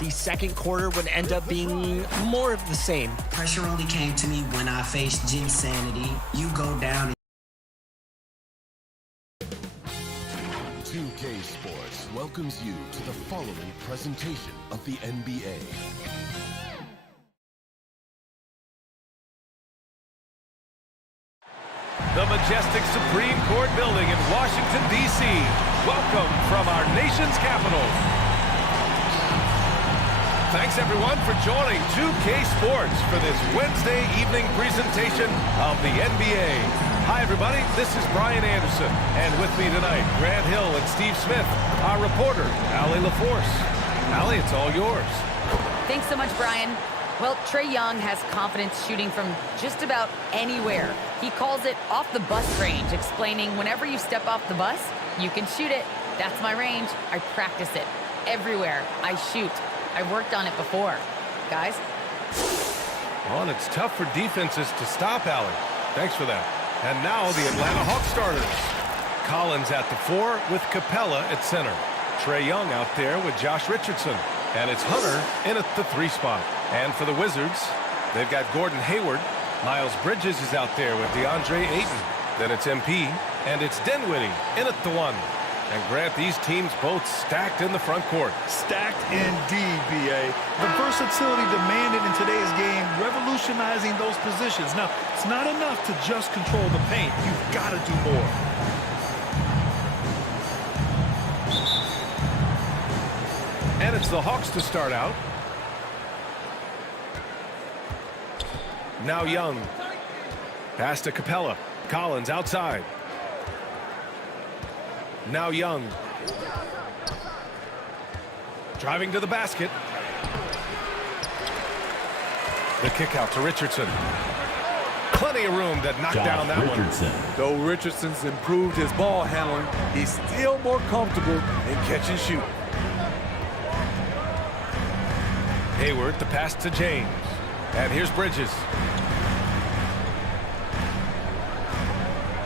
the second quarter would end up being more of the same. Pressure only came to me when I faced Jinsanity. You go down. 2K Sports welcomes you to the following presentation of the NBA. The majestic Supreme Court building in Washington, D.C. Welcome from our nation's capital. Thanks, everyone, for joining 2K Sports for this Wednesday evening presentation of the NBA. Hi, everybody. This is Brian Anderson. And with me tonight, Grant Hill and Steve Smith, our reporter, Allie LaForce. Allie, it's all yours. Thanks so much, Brian. Well, Trae Young has confidence shooting from just about anywhere. He calls it off the bus range, explaining whenever you step off the bus, you can shoot it. That's my range. I practice it. Everywhere I shoot. I worked on it before. Guys? Well, and it's tough for defenses to stop, Allie. Thanks for that. And now the Atlanta Hawks starters. Collins at the 4 with Capella at center. Trae Young out there with Josh Richardson. And it's Hunter in at the 3 spot. And for the Wizards, they've got Gordon Hayward. Miles Bridges is out there with DeAndre Ayton. Then it's MP, and it's Dinwiddie in at the 1. And Grant, these teams both stacked in the front court. Stacked indeed, B.A. The versatility demanded in today's game, revolutionizing those positions. Now, it's not enough to just control the paint. You've got to do more. And it's the Hawks to start out. Now Young. Pass to Capella. Collins outside. Now Young. Driving to the basket. The kick out to Richardson. Plenty of room to knock down that one. Though Richardson's improved his ball handling, he's still more comfortable in catch and shoot. Hayward, the pass to James. And here's Bridges.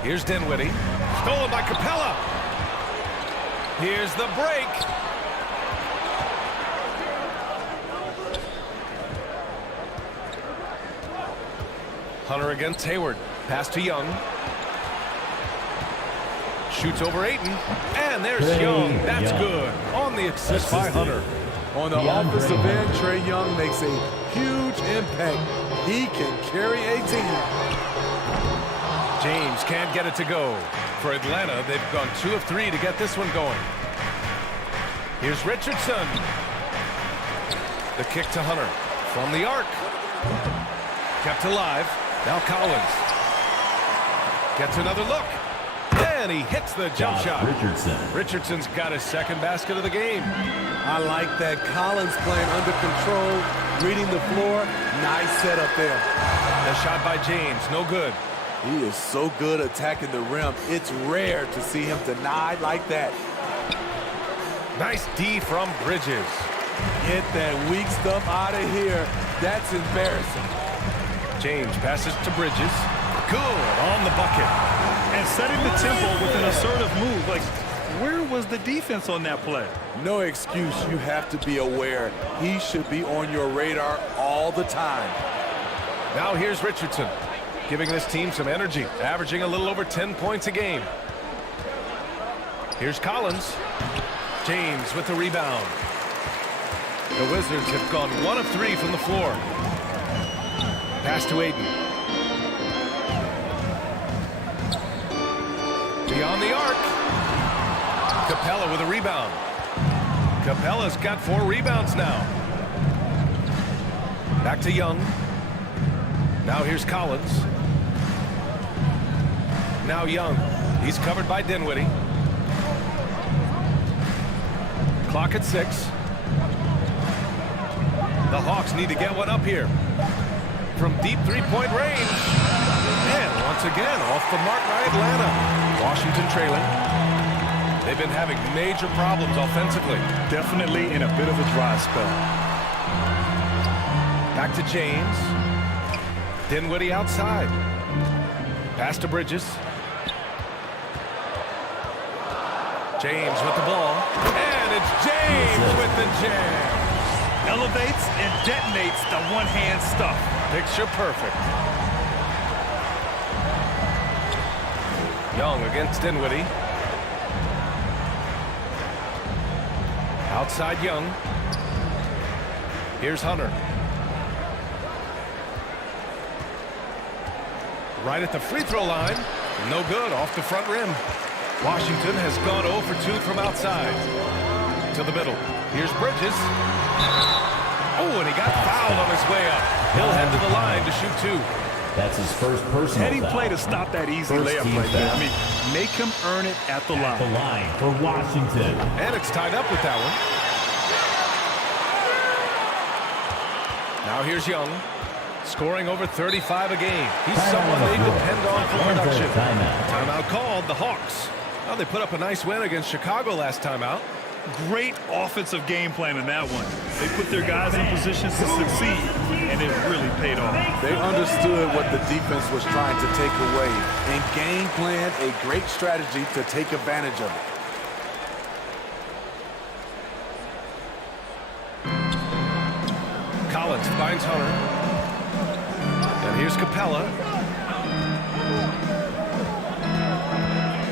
Here's Dinwiddie. Stolen by Capella. Here's the break. Hunter against Hayward. Pass to Young. Shoots over Ayton. And there's Young. That's good. On the assist by Hunter. On the offensive end, Trae Young makes a huge impact. He can carry a team. James can't get it to go. For Atlanta, they've gone 2 of 3 to get this one going. Here's Richardson. The kick to Hunter. From the arc. Kept alive. Now Collins. Gets another look. And he hits the jump shot. Richardson's got his second basket of the game. I like that. Collins playing under control, reading the floor. Nice setup there. The shot by James, no good. He is so good attacking the rim. It's rare to see him denied like that. Nice D from Bridges. Get that weak stuff out of here. That's embarrassing. James passes to Bridges. Good on the bucket. And setting the tempo with an assertive move. Like, where was the defense on that play? No excuse. You have to be aware. He should be on your radar all the time. Now here's Richardson, giving this team some energy, averaging a little over 10 points a game. Here's Collins. James with the rebound. The Wizards have gone 1 of 3 from the floor. Pass to Ayton. Beyond the arc. Capella with a rebound. Capella's got 4 rebounds now. Back to Young. Now here's Collins. Now Young. He's covered by Dinwiddie. Clock at 6. The Hawks need to get one up here. From deep three-point range. And once again, off the mark by Atlanta. Washington trailing. They've been having major problems offensively. Definitely in a bit of a dry spell. Back to James. Dinwiddie outside. Pass to Bridges. James with the ball. And it's James with the jam. Elevates and detonates the one-hand stuff. Picture perfect. Young against Dinwiddie. Outside Young. Here's Hunter. Right at the free throw line. No good, off the front rim. Washington has gone 0 for 2 from outside. To the middle. Here's Bridges. Oh, and he got fouled on his way up. He'll head to the line to shoot 2. That's his first personal Heady foul. play to stop that easy First layup team right there. foul. I mean, make him earn it at the line. The line for Washington. And it's tied up with that one. Now here's Young. Scoring over 35 a game. He's someone they depend on for production. Timeout called, the Hawks. Well, they put up a nice win against Chicago last time out. Great offensive game plan in that one. They put their guys in positions to succeed, and it really paid off. They understood what the defense was trying to take away and game planned a great strategy to take advantage of it. Collins finds Hunter. And here's Capella.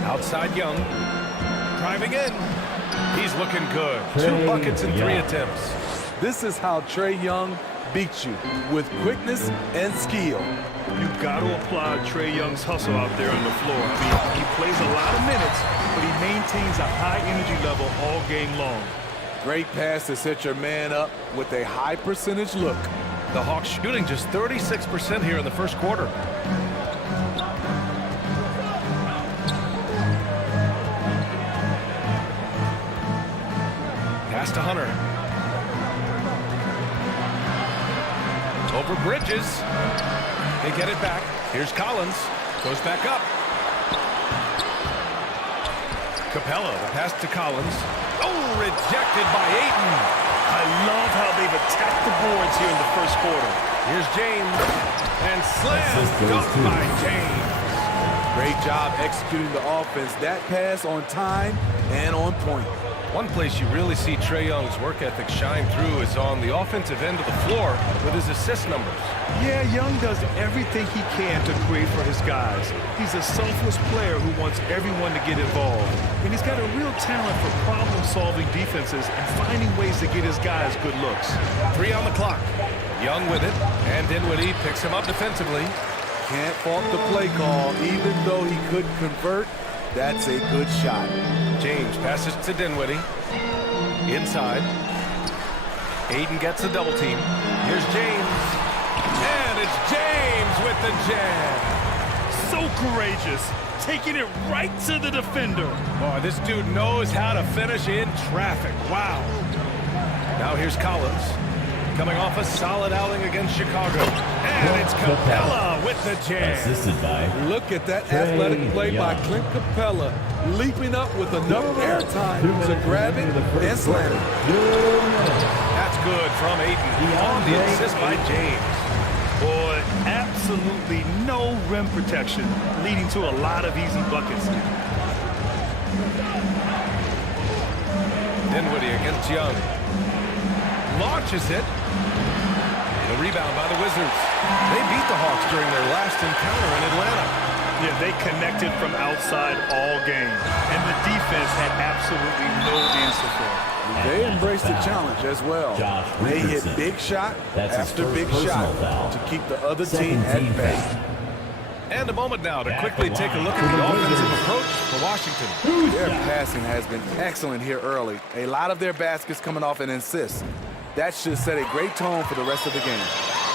Outside Young. Driving in. He's looking good. 2 buckets in 3 attempts. This is how Trae Young beats you, with quickness and skill. You've got to applaud Trae Young's hustle out there on the floor. I mean, he plays a lot of minutes, but he maintains a high energy level all game long. Great pass to set your man up with a high percentage look. The Hawks shooting just 36% here in the first quarter. Pass to Hunter. Over Bridges. They get it back. Here's Collins. Goes back up. Capella, the pass to Collins. Oh, rejected by Ayton. I love how they've attacked the boards here in the first quarter. Here's James. And slam dunk by James. Great job executing the offense. That pass on time and on point. One place you really see Trae Young's work ethic shine through is on the offensive end of the floor with his assist numbers. Yeah, Young does everything he can to create for his guys. He's a selfless player who wants everyone to get involved. And he's got a real talent for problem-solving defenses and finding ways to get his guys good looks. 3 on the clock. Young with it, and Dinwiddie picks him up defensively. Can't fault the play call. Even though he couldn't convert, that's a good shot. James passes to Dinwiddie. Inside. Aiden gets a double team. Here's James. And it's James with the jam. So courageous, taking it right to the defender. Boy, this dude knows how to finish in traffic. Wow. Now here's Collins. Coming off a solid outing against Chicago. And it's Capella with the jam. Assisted by. Look at that athletic play by Clint Capella, leaping up with enough airtime to grab it and slam it. That's good from Aiden. On the assist by James. Boy, absolutely no rim protection, leading to a lot of easy buckets. Dinwiddie against Young. Launches it. The rebound by the Wizards. They beat the Hawks during their last encounter in Atlanta. Yeah, they connected from outside all game, and the defense had absolutely no answer for it. They embraced the challenge as well. They hit big shot after big shot to keep the other team at bay. And a moment now to quickly take a look at the offensive approach for Washington. Their passing has been excellent here early. A lot of their baskets coming off an assist. That should set a great tone for the rest of the game.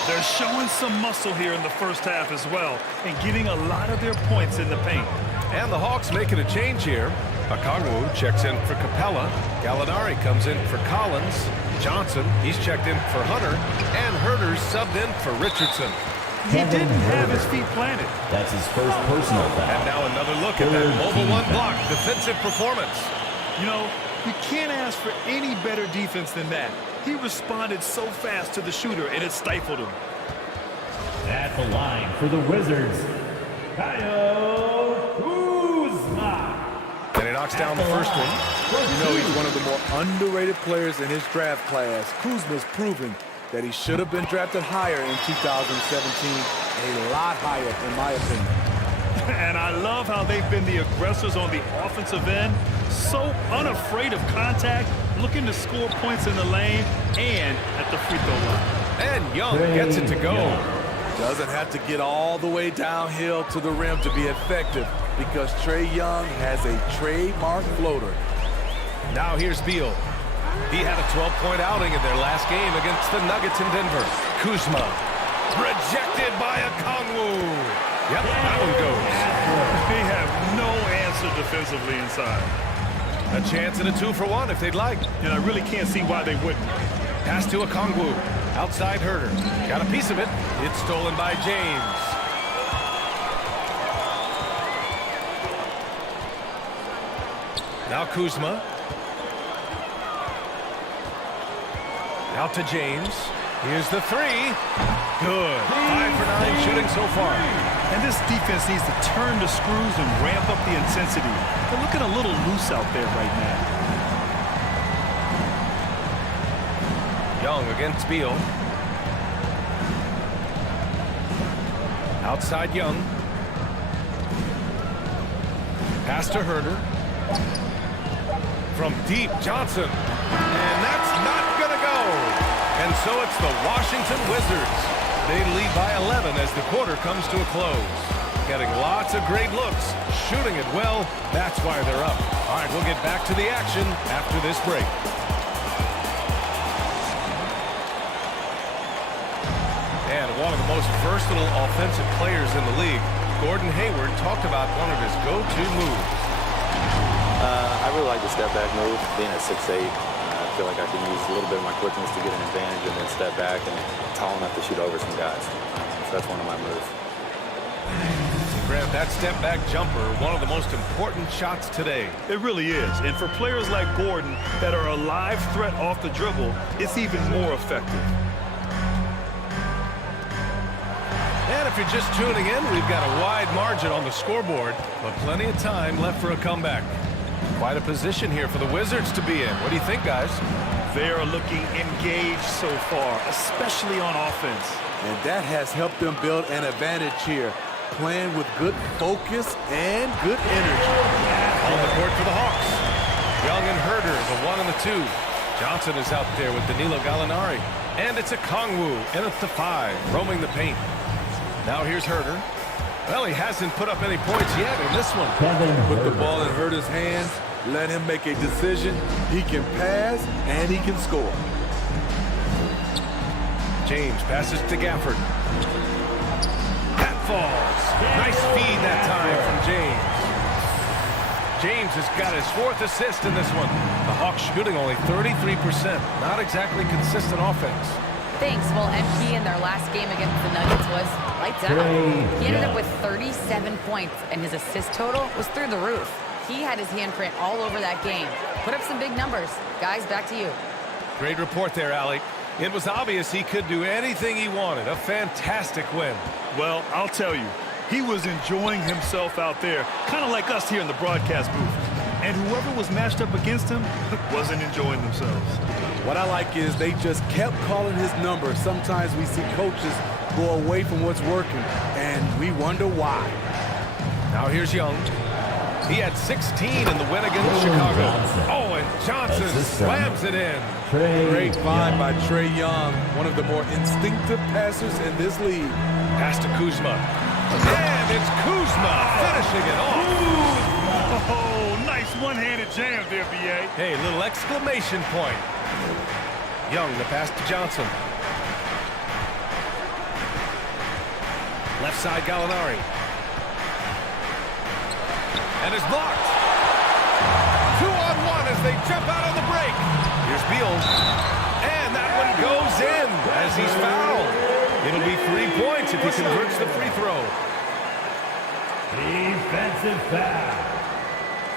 They're showing some muscle here in the first half as well, and getting a lot of their points in the paint. And the Hawks making a change here. Okongwu checks in for Capella. Gallinari comes in for Collins. Johnson, he's checked in for Hunter. And Herter's subbed in for Richardson. He didn't have his feet planted. That's his first personal foul. And now another look at that mobile one block defensive performance. You know, you can't ask for any better defense than that. He responded so fast to the shooter, and it stifled him. At the line for the Wizards, Kyle Kuzma. And it knocks down the first one. You know, he's one of the more underrated players in his draft class. Kuzma's proven that he should have been drafted higher in 2017, a lot higher, in my opinion. And I love how they've been the aggressors on the offensive end, so unafraid of contact, looking to score points in the lane and at the free throw line. And Young gets it to go. Doesn't have to get all the way downhill to the rim to be effective because Trae Young has a trademark floater. Now here's Beal. He had a 12-point outing in their last game against the Nuggets in Denver. Kuzma rejected by a Kongwu. Yep, that one goes. They have no answer defensively inside. A chance at a 2-for-1 if they'd like. And I really can't see why they wouldn't. Pass to a Kongwu. Outside Herder. Got a piece of it. It's stolen by James. Now Kuzma. Out to James. Here's the three. Good. 5 for 9 shooting so far. And this defense needs to turn the screws and ramp up the intensity. They're looking a little loose out there right now. Young against Beal. Outside Young. Pass to Herder. From deep, Johnson. And that's not going to go. And so it's the Washington Wizards. They lead by 11 as the quarter comes to a close. Getting lots of great looks, shooting it well. That's why they're up. All right, we'll get back to the action after this break. And one of the most versatile offensive players in the league, Gordon Hayward, talked about one of his go-to moves. I really like the step-back move, being at 6'8". I feel like I can use a little bit of my quickness to get an advantage and then step back and tall enough to shoot over some guys. So that's one of my moves. Grant, that step-back jumper, one of the most important shots today. It really is. And for players like Gordon that are a live threat off the dribble, it's even more effective. And if you're just tuning in, we've got a wide margin on the scoreboard, but plenty of time left for a comeback. Quite a position here for the Wizards to be in. What do you think, guys? They are looking engaged so far, especially on offense. And that has helped them build an advantage here, playing with good focus and good energy. On the court for the Hawks. Young and Herder, the 1 and the 2. Johnson is out there with Danilo Gallinari. And it's a Kongwu, and it's the 5, roaming the paint. Now here's Herder. Well, he hasn't put up any points yet in this one. Put the ball in Herder's hands, let him make a decision. He can pass, and he can score. James passes to Gafford. That falls. Nice feed that time from James. James has got his 4th assist in this one. The Hawks shooting only 33%. Not exactly consistent offense. Thanks. Well, MP in their last game against the Nuggets was lights out. He ended up with 37 points, and his assist total was through the roof. He had his handprint all over that game. Put up some big numbers. Guys, back to you. Great report there, Allie. It was obvious he could do anything he wanted. A fantastic win. Well, I'll tell you, he was enjoying himself out there, kind of like us here in the broadcast booth. And whoever was matched up against him wasn't enjoying themselves. What I like is they just kept calling his number. Sometimes we see coaches go away from what's working, and we wonder why. Now here's Young. He had 16 in the win against Chicago. Oh, and Johnson slams it in. Great find by Trae Young, one of the more instinctive passers in this league. Pass to Kuzma. And it's Kuzma finishing it off. Oh, nice one-handed jam there, B.A. Hey, little exclamation point. Young, the pass to Johnson. Left side, Gallinari. And is blocked. 2-on-1 as they jump out on the break. Here's Beal. And that one goes in as he's fouled. It'll be 3 points if he converts the free throw. Defensive foul.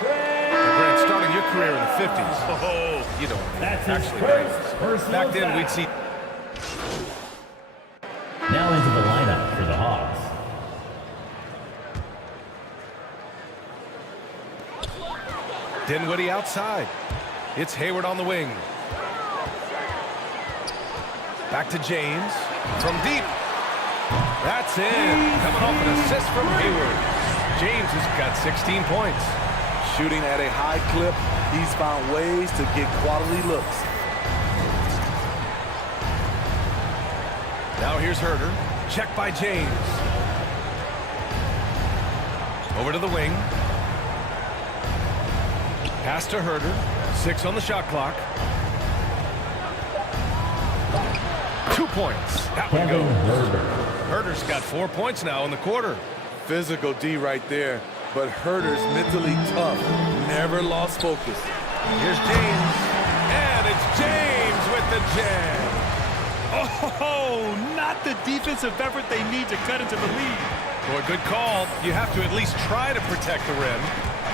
Grant, starting your career in the 50s. Oh, You know, That's his actually, first personal back then foul. we'd see. Now into the lineup for the Hawks. Dinwiddie outside. It's Hayward on the wing. Back to James. From deep. That's in. Coming off an assist from Hayward. James has got 16 points. Shooting at a high clip, he's found ways to get quality looks. Now here's Herter. Check by James. Over to the wing. Pass to Herter. 6 on the shot clock. 2 points. That one goes. Herter's got 4 points now in the quarter. Physical D right there, but Herter's mentally tough. Never lost focus. Here's James. And it's James with the jam. Oh, not the defensive effort they need to cut into the lead. Boy, good call. You have to at least try to protect the rim.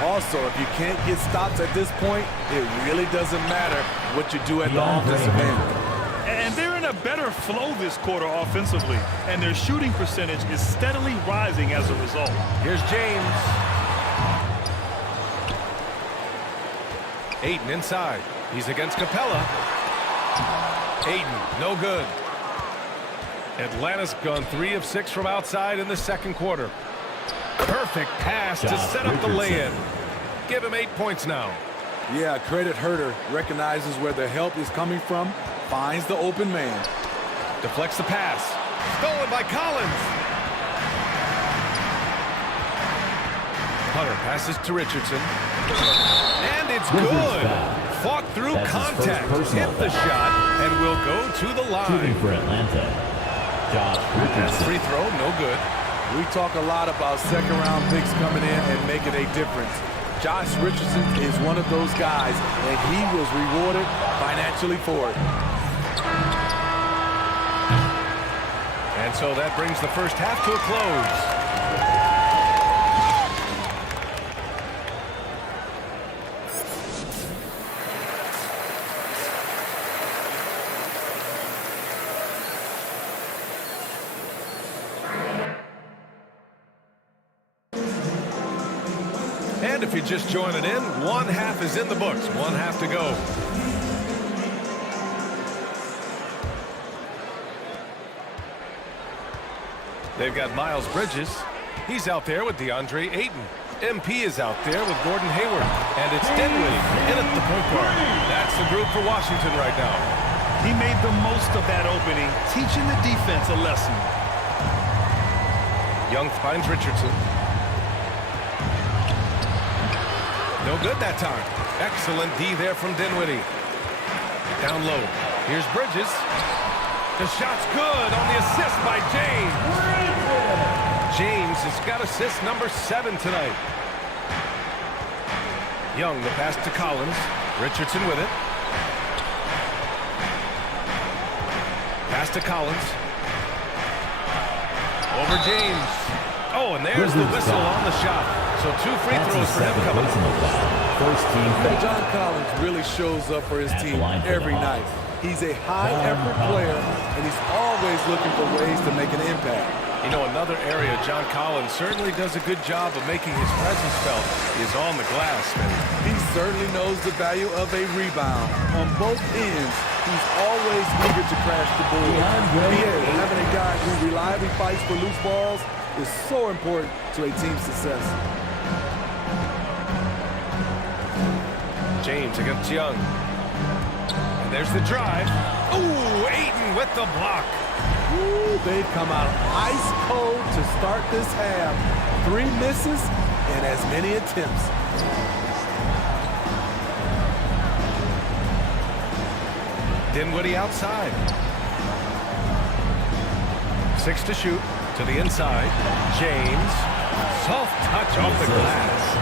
Also, if you can't get stops at this point, it really doesn't matter what you do at the offensive end. And they're in a better flow this quarter offensively, and their shooting percentage is steadily rising as a result. Here's James. Ayton inside. He's against Capella. Ayton, no good. Atlanta's gone 3 of 6 from outside in the second quarter. Perfect pass to set up the lay-in. Give him 8 points now. Yeah, credit Herter. Recognizes where the help is coming from. Finds the open man. Deflects the pass. Stolen by Collins. Hunter passes to Richardson. And it's good. Fought through contact. Hit the shot and will go to the line. Shooting for Atlanta. That's free throw, no good. We talk a lot about second-round picks coming in and making a difference. Josh Richardson is one of those guys, and he was rewarded financially for it. And so that brings the first half to a close. And if you're just joining in, one half is in the books. One half to go. They've got Miles Bridges. He's out there with DeAndre Ayton. MP is out there with Gordon Hayward. And it's Dinwiddie in at the point guard. That's the group for Washington right now. He made the most of that opening, teaching the defense a lesson. Young finds Richardson. No good that time. Excellent D there from Dinwiddie. Down low. Here's Bridges. The shot's good on the assist by James. James has got assist number 7 tonight. Young, the pass to Collins. Richardson with it. Pass to Collins. Over James. Oh, and there's the whistle on the shot. So 2 free throws for him coming up. First team. John Collins really shows up for his team every night. He's a high-effort player, and he's always looking for ways to make an impact. You know, another area John Collins certainly does a good job of making his presence felt is on the glass. He certainly knows the value of a rebound. On both ends, he's always eager to crash the board. Having a guy who reliably fights for loose balls is so important to a team's success. James against Young. And there's the drive. Ooh, Ayton with the block. Ooh, they've come out ice cold to start this half. 3 misses and as many attempts. Dinwiddie outside. 6 to shoot. To the inside. James. Soft touch off the glass.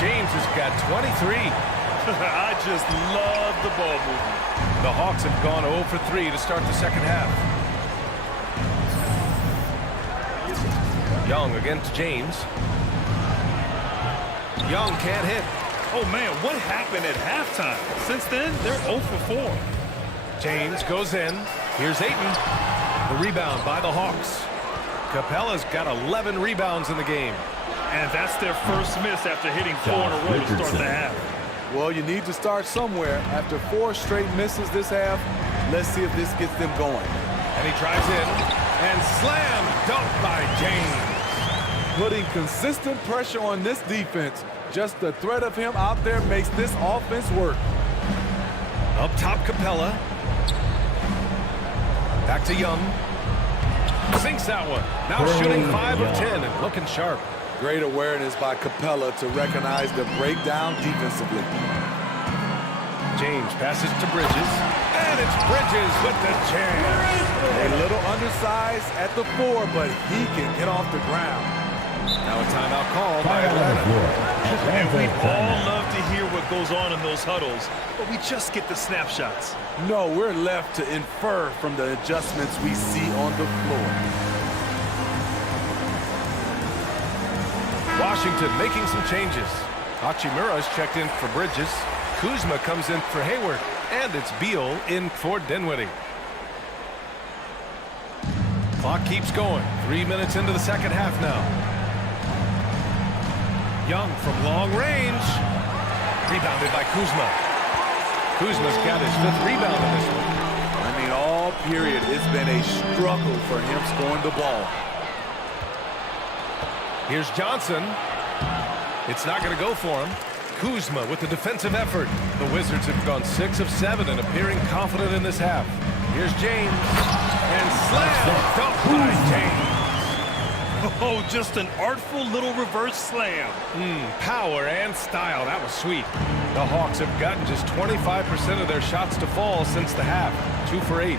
James has got 23. I just love the ball movement. The Hawks have gone 0 for 3 to start the second half. Young against James. Young can't hit. Oh, man, what happened at halftime? Since then, they're 0 for 4. James goes in. Here's Ayton. The rebound by the Hawks. Capella's got 11 rebounds in the game. And that's their first miss after hitting 4 in a row to start the half. Well, you need to start somewhere. After 4 straight misses this half, let's see if this gets them going. And he drives in and slam dunked by James. Putting consistent pressure on this defense. Just the threat of him out there makes this offense work. Up top, Capella. Back to Young. Sinks that one. Now shooting 5 of 10 and looking sharp. Great awareness by Capella to recognize the breakdown defensively. James passes to Bridges. And it's Bridges with the jam. A little undersized at the 4, but he can get off the ground. Now a timeout called by Atlanta. And we all love to hear what goes on in those huddles, but we just get the snapshots. No, we're left to infer from the adjustments we see on the floor. Washington making some changes. Hachimura is checked in for Bridges. Kuzma comes in for Hayward. And it's Beal in for Dinwiddie. Clock keeps going. 3 minutes into the second half now. Young from long range. Rebounded by Kuzma. Kuzma's got his 5th rebound in this one. I mean, all period, it's been a struggle for him scoring the ball. Here's Johnson. It's not going to go for him. Kuzma with the defensive effort. The Wizards have gone 6 of 7 and appearing confident in this half. Here's James. And slam dunked by James. Oh, just an artful little reverse slam. Power and style. That was sweet. The Hawks have gotten just 25% of their shots to fall since the half. 2 for 8.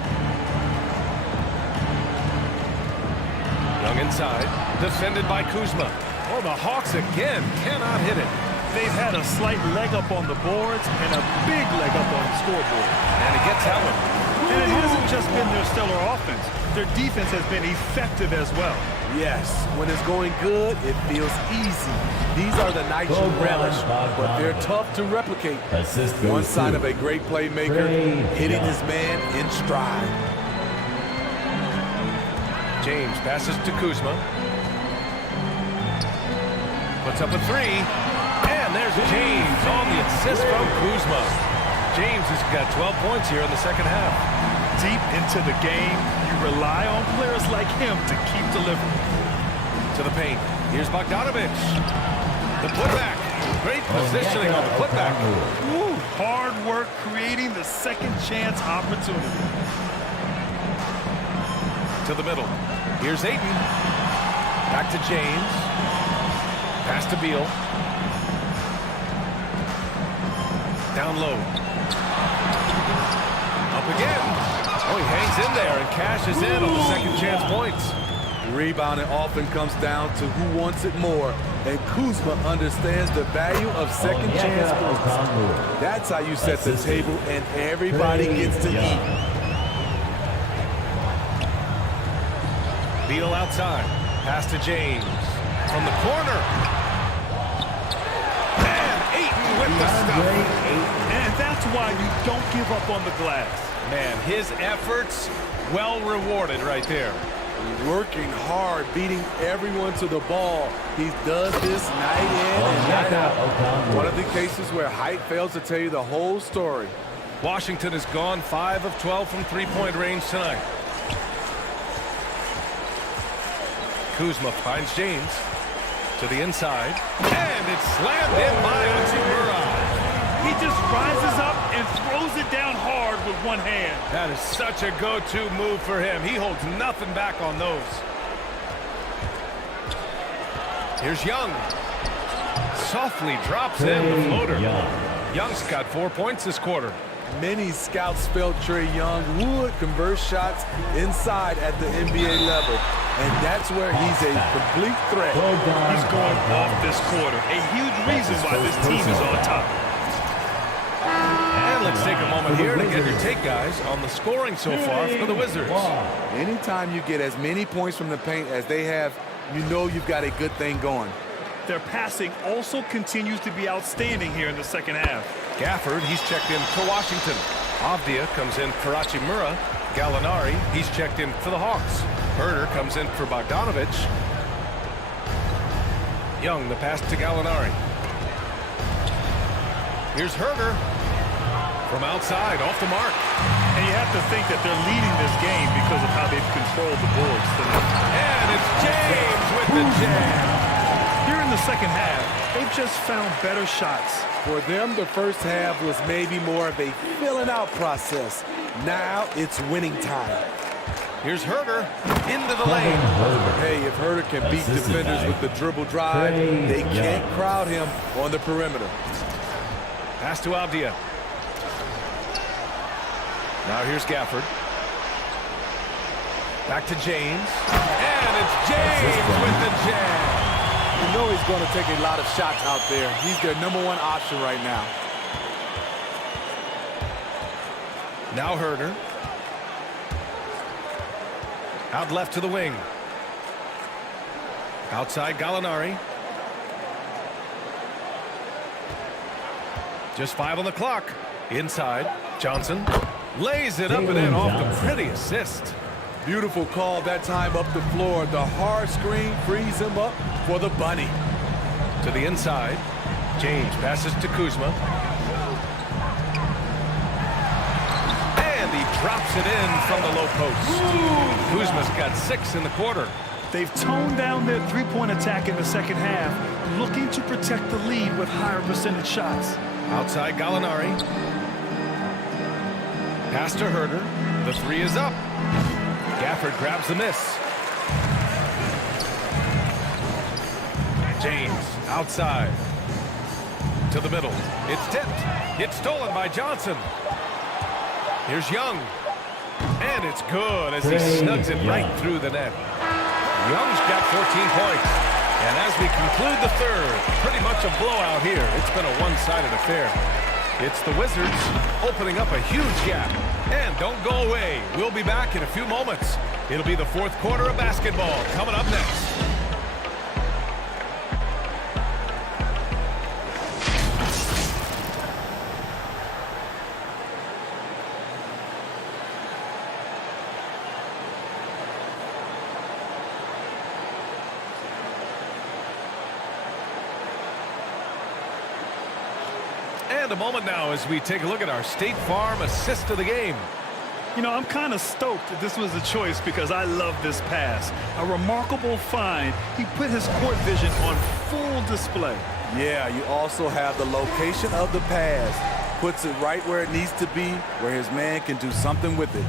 Young inside. Defended by Kuzma. Oh, the Hawks again cannot hit it. They've had a slight leg up on the boards and a big leg up on the scoreboard. And it gets that one. And it hasn't just been their stellar offense. Their defense has been effective as well. Yes, when it's going good, it feels easy. These are the nights you relish, but they're tough to replicate. One sign of a great playmaker, hitting his man in stride. James passes to Kuzma. Puts up a 3. And there's James on the assist from Kuzma. James has got 12 points here in the second half. Deep into the game, you rely on players like him to keep delivering. To the paint. Here's Bogdanovic. The putback. Great positioning on the putback. Woo, hard work creating the second chance opportunity. To the middle. Here's Ayton. Back to James. Pass to Beal. Down low. Up again. Oh, he hangs in there and cashes in on the second chance points. Rebounding often comes down to who wants it more, and Kuzma understands the value of second chance points. That's how you set the table, and everybody gets to eat. Beal outside. Pass to James. From the corner. And Ayton with the stuff. And that's why you don't give up on the glass. Man, his efforts well rewarded right there. Working hard, beating everyone to the ball. He does this night in and night out. One of the cases where height fails to tell you the whole story. Washington has gone 5 of 12 from three-point range tonight. Kuzma finds James to the inside. And it's slammed in by Hachimura. He just rises up and throws it down hard with one hand. That is such a go-to move for him. He holds nothing back on those. Here's Young. Softly drops in the floater. Young's got 4 points this quarter. Many scouts felt Trae Young would convert shots inside at the NBA level. And that's where he's a complete threat. He's going off this quarter. A huge reason why this team is on top. And let's take a moment here to get your take, guys, on the scoring so far for the Wizards. Anytime you get as many points from the paint as they have, you know you've got a good thing going. Their passing also continues to be outstanding here in the second half. Gafford, he's checked in for Washington. Avdia comes in for Hachimura. Gallinari, he's checked in for the Hawks. Herder comes in for Bogdanovic. Young, the pass to Gallinari. Here's Herder from outside, off the mark. And you have to think that they're leading this game because of how they've controlled the boards tonight. And it's James with the jam. Here in the second half, they've just found better shots. For them, the first half was maybe more of a filling out process. Now it's winning time. Here's Herder into the lane. Hey, if Herder can beat defenders with the dribble drive, they can't crowd him on the perimeter. Pass to Avdia. Now here's Gafford. Back to James. And it's James with the jam. You know he's going to take a lot of shots out there. He's their #1 option right now. Now Herder. Out left to the wing. Outside Gallinari. Just 5 on the clock. Inside, Johnson lays it up and in off the pretty assist. Beautiful call that time up the floor. The hard screen frees him up for the bunny. To the inside, James passes to Kuzma. And he drops it in from the low post. Kuzma's got 6 in the quarter. They've toned down their three-point attack in the second half, looking to protect the lead with higher percentage shots. Outside Gallinari. Pass to Herder. The 3 is up. Gafford grabs the miss. James outside. To the middle. It's tipped. It's stolen by Johnson. Here's Young. And it's good as he snugs it right through the net. Young's got 14 points. And as we conclude the third, pretty much a blowout here. It's been a one-sided affair. It's the Wizards opening up a huge gap. And don't go away. We'll be back in a few moments. It'll be the fourth quarter of basketball coming up next. And a moment now as we take a look at our State Farm assist of the game. You know, I'm kind of stoked that this was a choice because I love this pass. A remarkable find. He put his court vision on full display. Yeah, you also have the location of the pass. Puts it right where it needs to be, where his man can do something with it.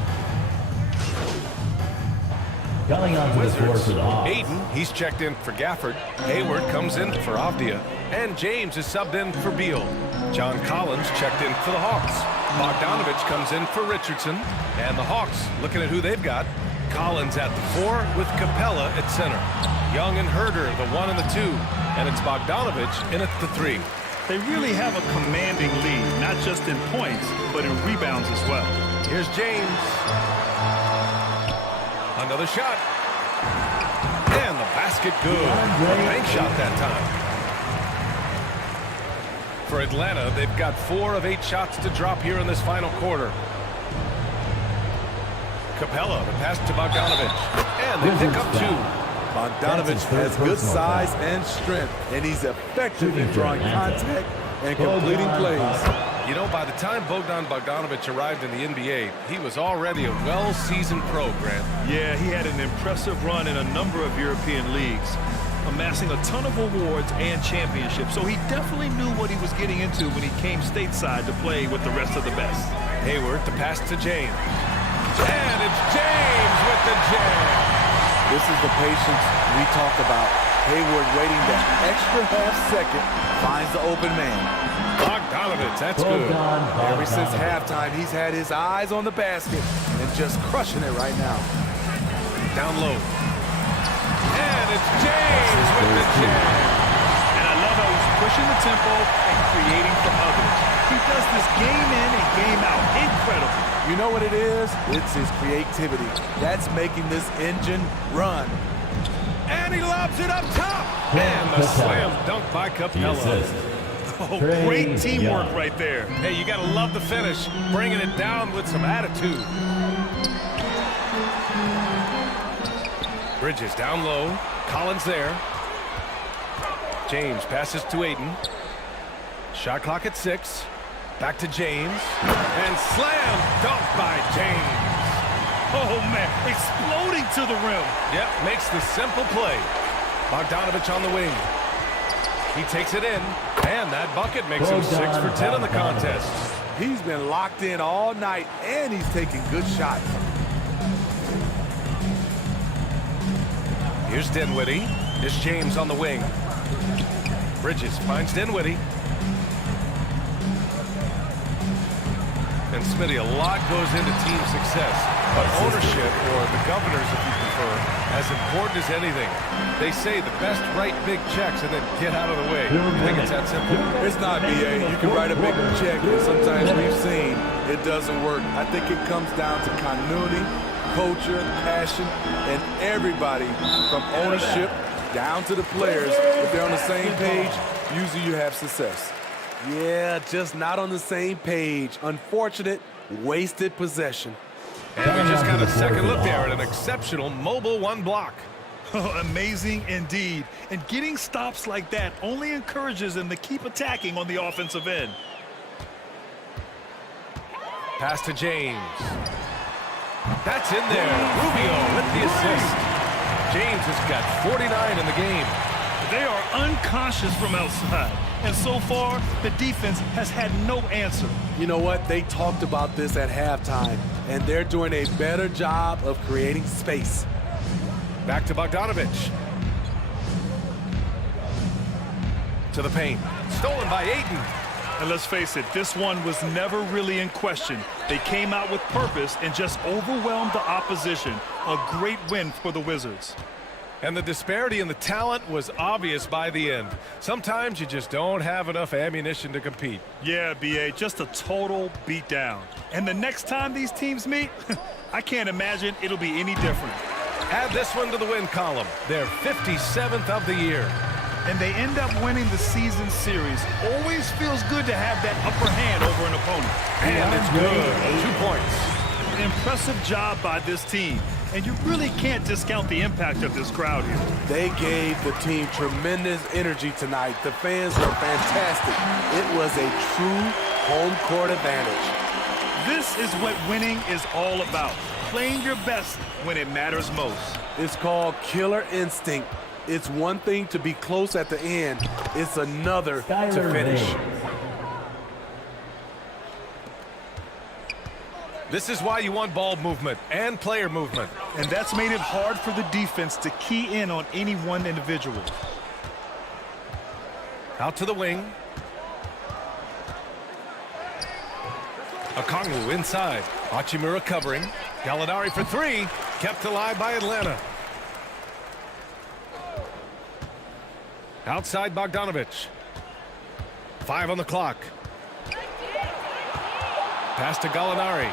Coming on to the floor for the Hawks. Aiden, he's checked in for Gafford. Hayward comes in for Avdia. And James is subbed in for Beal. John Collins checked in for the Hawks. Bogdanovich comes in for Richardson. And the Hawks, looking at who they've got, Collins at the 4 with Capella at center. Young and Herder, the 1 and the 2. And it's Bogdanovich in at the 3. They really have a commanding lead, not just in points, but in rebounds as well. Here's James. Another shot. And the basket good. A bank shot that time. For Atlanta, they've got 4 of 8 shots to drop here in this final quarter. Capella, the pass to Bogdanovich. And they pick up 2. Bogdanovich has good size and strength, and he's effective in drawing contact and completing plays. You know, by the time Bogdan Bogdanovich arrived in the NBA, he was already a well-seasoned pro, Grant. Yeah, he had an impressive run in a number of European leagues, amassing a ton of awards and championships. So he definitely knew what he was getting into when he came stateside to play with the rest of the best. Hayward, the pass to James. And it's James with the jam. This is the patience we talk about. Hayward waiting that extra half second, finds the open man. Bogdanovich, that's good. Ever since halftime, he's had his eyes on the basket and just crushing it right now. Down low. And it's James with the jam. And I love how he's pushing the tempo and creating for others. He does this game in and game out. Incredible. You know what it is? It's his creativity. That's making this engine run. And he lobs it up top. And the slam dunk by Capella. Oh, great teamwork right there. Hey, you got to love the finish. Bringing it down with some attitude. Bridges down low. Collins there. James passes to Aiden. Shot clock at 6. Back to James. And slam dunk by James. Oh, man, exploding to the rim. Yep, makes the simple play. Bogdanovich on the wing. He takes it in, and that bucket makes him 6 for 10 in the contest. He's been locked in all night, and he's taking good shots. Here's Dinwiddie. Here's James on the wing. Bridges finds Dinwiddie. And Smitty, a lot goes into team success, but ownership, or the governors if you prefer, as important as anything. They say the best write big checks and then get out of the way. I think it's that simple. It's not, BA. You can write a big check, and sometimes we've seen it doesn't work. I think it comes down to continuity, culture, passion, and everybody from ownership down to the players. If they're on the same page, usually you have success. Yeah, just not on the same page. Unfortunate, wasted possession. And we just got a second look there at an exceptional mobile one block. Amazing indeed. And getting stops like that only encourages them to keep attacking on the offensive end. Pass to James. That's in there. Rubio with the assist. James has got 49 in the game. They are unconscious from outside. And so far, the defense has had no answer. You know what? They talked about this at halftime, and they're doing a better job of creating space. Back to Bogdanovich. To the paint. Stolen by Ayton. And let's face it, this one was never really in question. They came out with purpose and just overwhelmed the opposition. A great win for the Wizards. And the disparity in the talent was obvious by the end. Sometimes you just don't have enough ammunition to compete. Yeah, BA, just a total beatdown. And the next time these teams meet, I can't imagine it'll be any different. Add this one to the win column. Their 57th of the year. And they end up winning the season series. Always feels good to have that upper hand over an opponent. And it's good. 2 points. An impressive job by this team. And you really can't discount the impact of this crowd here. They gave the team tremendous energy tonight. The fans were fantastic. It was a true home court advantage. This is what winning is all about. Playing your best when it matters most. It's called killer instinct. It's one thing to be close at the end. It's another to finish. This is why you want ball movement and player movement. And that's made it hard for the defense to key in on any one individual. Out to the wing. Okongwu inside. Hachimura covering. Gallinari for 3. Kept alive by Atlanta. Outside Bogdanovich. 5 on the clock. Pass to Gallinari.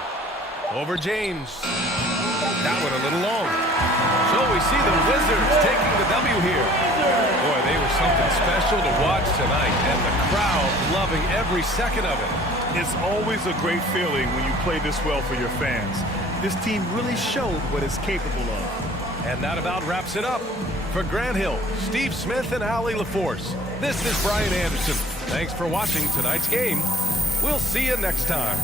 Over James. That one a little long. So we see the Wizards taking the W here. Boy, they were something special to watch tonight, and the crowd loving every second of it. It's always a great feeling when you play this well for your fans. This team really showed what it's capable of. And that about wraps it up. For Grant Hill, Steve Smith, and Allie LaForce, this is Brian Anderson. Thanks for watching tonight's game. We'll see you next time.